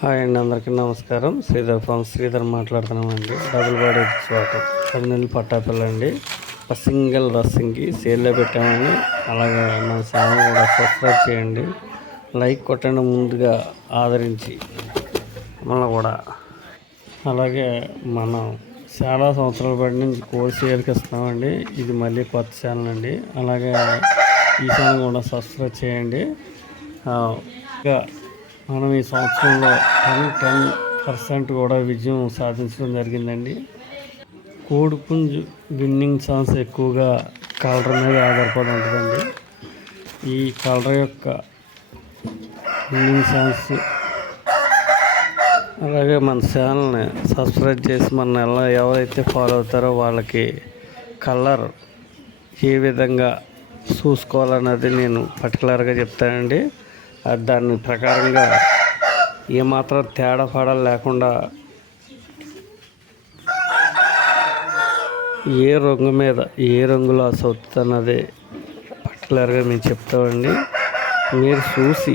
Hi అండి, అందరికీ నమస్కారం. శ్రీధర్ ఫార్మ్స్ శ్రీధర్ మాట్లాడుతున్నామండి. డబుల్ బాడీ చోట 10 నెలలు పట్టాపిల్ల అండి. ఒక సింగిల్ రస్సింగ్కి సేల్లో పెట్టామని. అలాగే మన ఛానల్ కూడా సబ్స్క్రైబ్ చేయండి, లైక్ కొట్టండి, ముందుగా ఆదరించి మళ్ళీ కూడా. అలాగే మనం చాలా సంవత్సరాల బట్టి నుంచి కోడి సేల్కి ఇస్తున్నామండి. ఇది మళ్ళీ కొత్త ఛానల్ అండి. అలాగే ఈ ఛానల్ కూడా సబ్స్క్రైబ్ చేయండి. ఇంకా మనం ఈ సంవత్సరంలో 10% కూడా విజయం సాధించడం జరిగిందండి. కోడిపుంజు విన్నింగ్ ఛాన్స్ ఎక్కువగా కలర్ మీద ఆధారపడి ఉంటుందండి. ఈ కలర్ యొక్క విన్నింగ్ ఛాన్స్. అలాగే మన ఛానల్ని సబ్స్క్రైబ్ చేసి మన ఎవరైతే ఫాలో అవుతారో వాళ్ళకి కలర్ ఏ విధంగా చూసుకోవాలన్నది నేను పర్టికులర్గా చెప్తానండి. దాని ప్రకారంగా ఏమాత్రం తేడా పాడాలు లేకుండా ఏ రంగు మీద ఏ రంగులో అవుతుంది అన్నది పర్టికులర్గా మేము చెప్తామండి. మీరు చూసి